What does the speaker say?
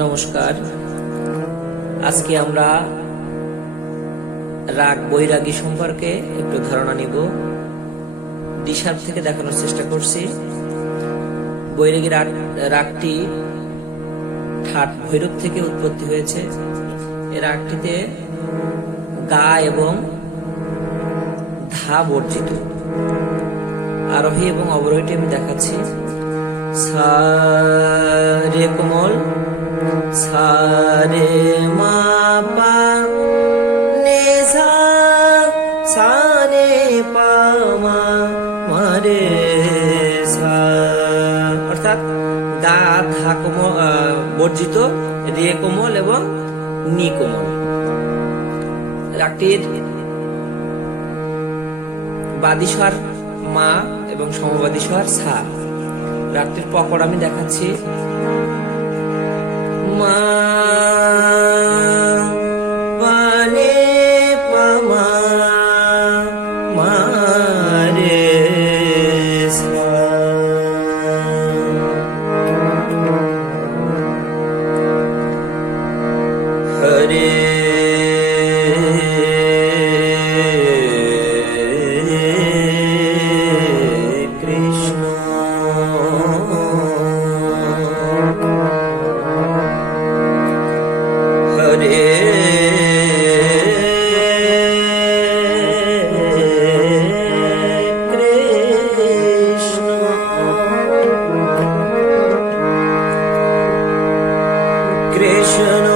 নমস্কার। আজকে আমরা রাগ বৈরাগী সম্পর্কে একটু ধারণা নিব। দিশার থেকে দেখানোর চেষ্টা করছি। বৈরাগী রাগটি ঠাট ভৈরব থেকে উৎপত্তি হয়েছে। এই রাগটিতে গা এবং ধা বর্জিত। আরোহী এবং অবরোহীটি আমি দেখাচ্ছি। সা রে কোমল, সা রে মা পা নে সা, সা রে পা মা, মা রে সা। অর্থাৎ গা ধা কোমল বর্জিত, রে কোমল এবং নি কোমল। রাগটির বাদী স্বর মা এবং সমবাদী স্বর সা। রাগটির পকড় আমি দেখাচ্ছি। মা পানে পা মা, মা রে সা। হরে কৃষ্ণ, হরে কৃষ্ণ, কৃষ্ণ